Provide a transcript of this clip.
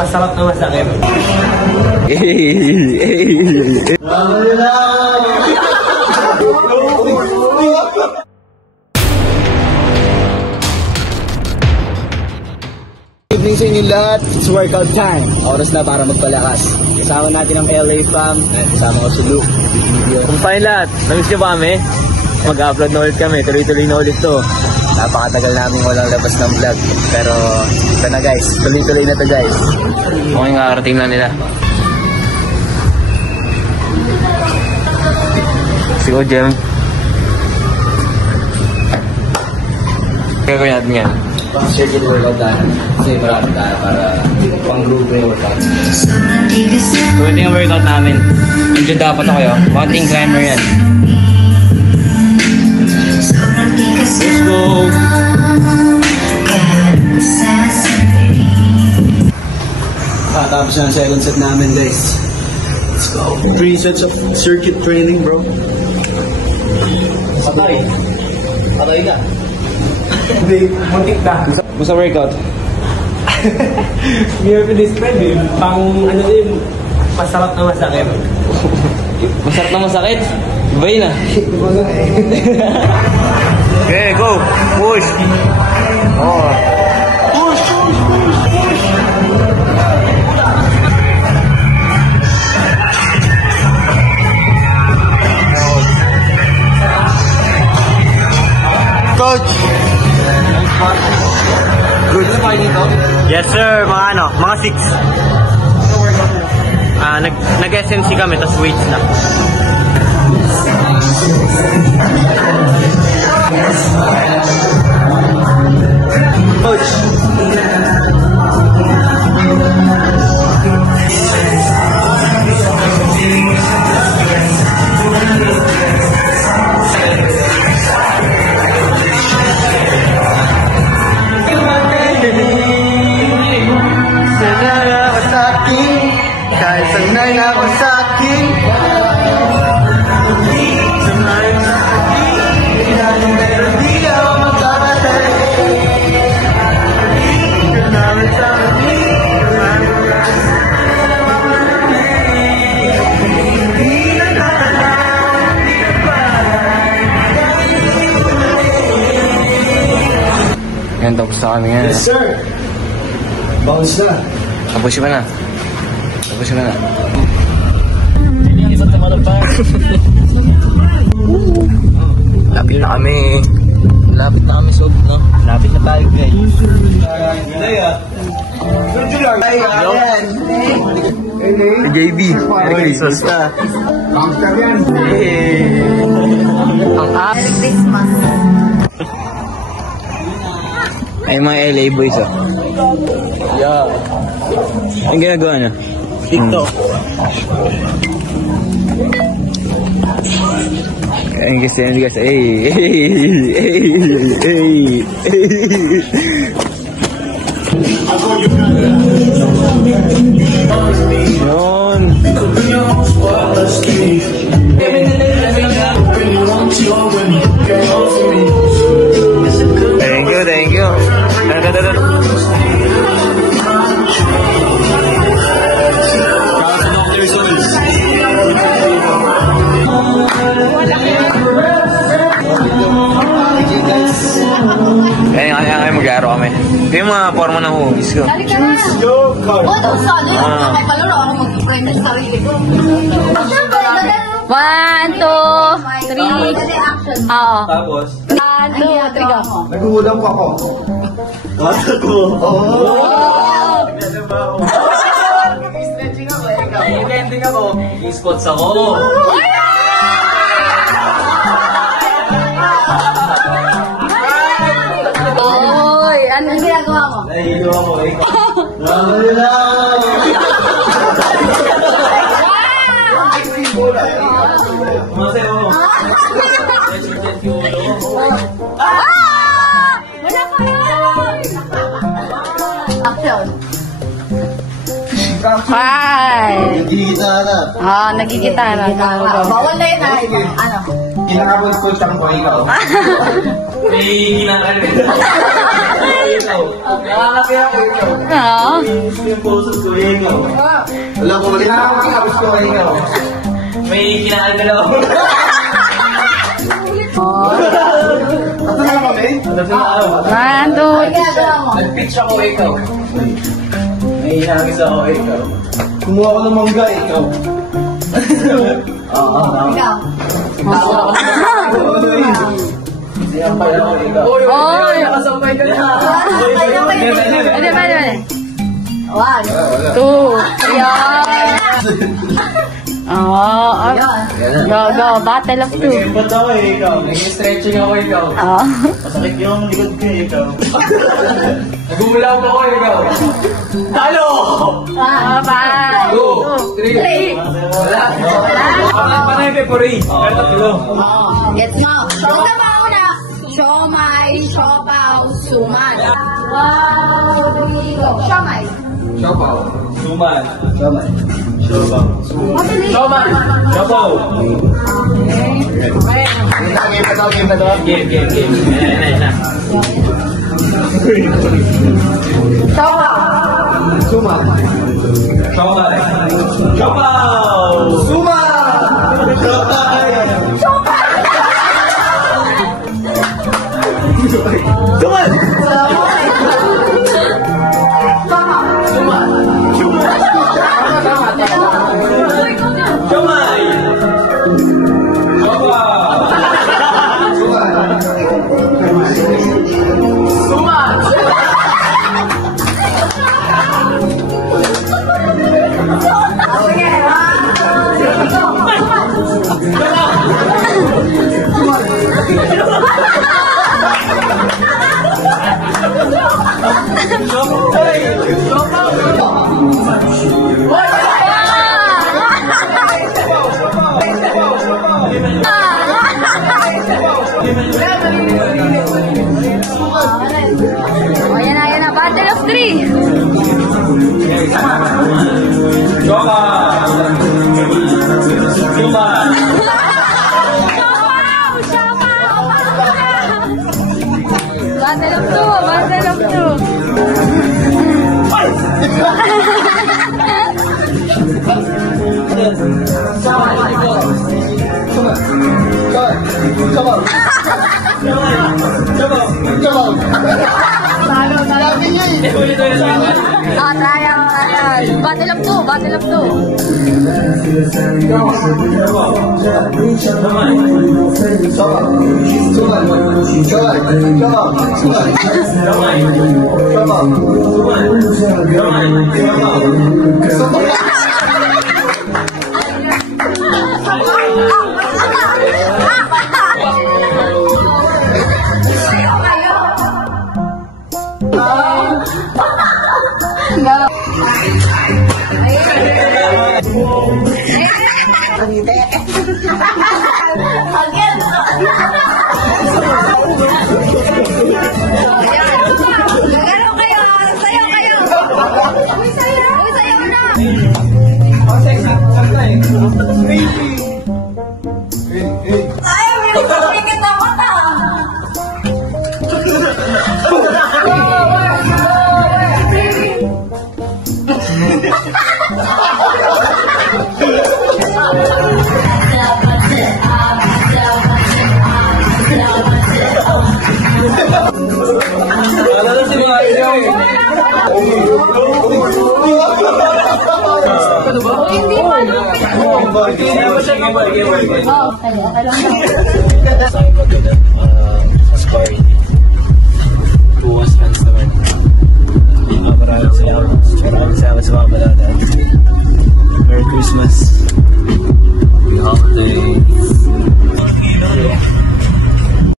masarap na masakit. Good evening sa inyo lahat. It's workout time. Oras na para magpalakas. Kasama natin ang LA fam. Kasama ko si Luke. Kung fine lahat, namiss nyo ba kami? Mag-upload na ulit kami. Tuloy-tuloy na ulit to. Napakatagal namin walang labas ng vlog. Pero ito na guys. Tuloy-tuloy na to guys. Okay nga, karating lang nila. Sige, Jem. Gagawin natin yan. Pang-circuit workout tayo. Kasi marami tayo para pang-group na workout. Gawin yung workout namin. Nandiyan dapat ako yun. Mountain climber yan. Let's go! Tapos na ang second set namin guys. Let's go. 3 sets of circuit training bro. Patay. Patay ka. Hindi, muntik na. Musta workout? Hindi mo describe eh. Pang ano din, masarap na masakit. Masarap na masakit? Iba yun ah. Okay, go! Push! Oh. Push, push, push, push! Coach! Good. Yes sir, mga ano, mga 6. Nag-SMC kami, tas weights na. Coach! Kahit sanay na ako sa akin sanay sa akin hindi ako magkakatay kanawin sa akin Yan, tapos na kami yan. Yes sir! Bounce na! Tapos mo na. Tapos mo na. Lapit na kami. Lapit na kami sob, no? Lapit na tayo, guys. JB. Okay, basta. Ang app. Merry Christmas. Ay, mga LA boys, oh. Yeah. Ang ginagawa niya? TikTok. Ayun guys, ayun guys. Yun. Thank you. Kaya mag-aaro kami. Ito yung mga forma ng hugis ko. Dali ka na. O, tapos sa ano yun? Kahit palaro ako mag-friend sa sarili ko. 1, 2, 3. Oo. Tapos? 1, 2, 3 go. Nagugulam ko ako. What? Ako? Oo! Stretching ako eh. Nag-ending ako. E-sports ako. Oy, anong ginagawa mo? Nahihilo ako eh. Wala lang! Masayo mo. Wala pa yun! Action! Hi! Nagigitara. Nagigitara. Bawal na yun ano? Kinakabot ko siyang ko ikaw. May ginagawa. Nakakapira ko ikaw. Oo. Yung puso ko ikaw. Wala ko ulit na ako ko ikaw. May kinaan na lang. Ano na kami? One, two. Nag-pitch ako ikaw. May hinagis ako ikaw. Kumuha ko ng mangga, ikaw. Oo. Sinampay ako ikaw. Oy! Nakasampay ka na. Pwede, pwede. One, two. Yan. Oo. Go, go. Battle of two. Nag-imbot ako ikaw. Nag-stretching ako ikaw. Oo. Masakit yung likod ko ikaw. Nag-uulaw ako ikaw. Talo! Five, Two, two, three. Wala. Panay pepori. Pero tatlo. Gets mo? Ito ba una? Siomay, siopaw, suman. Wow, go. Siomay. Siopaw. Suman. Tama. Siopaw. Suman. Siopaw. Game. Ayan. Siopaw. Suma. Siopaw. Siopaw. Suma! Tuman! Jomay! Ayan na. Battle of three. Battle of two. Battle of two. Trial. Battle of two. Battle of two. Magano kayo? Sayo kayo. Uy, sayo na. Ayaw, may pagpapikit na mata. Wala na si mga ikaw. Hindi pa Buwas fans naman. Maraming salamat sa mga balatan. Merry Christmas.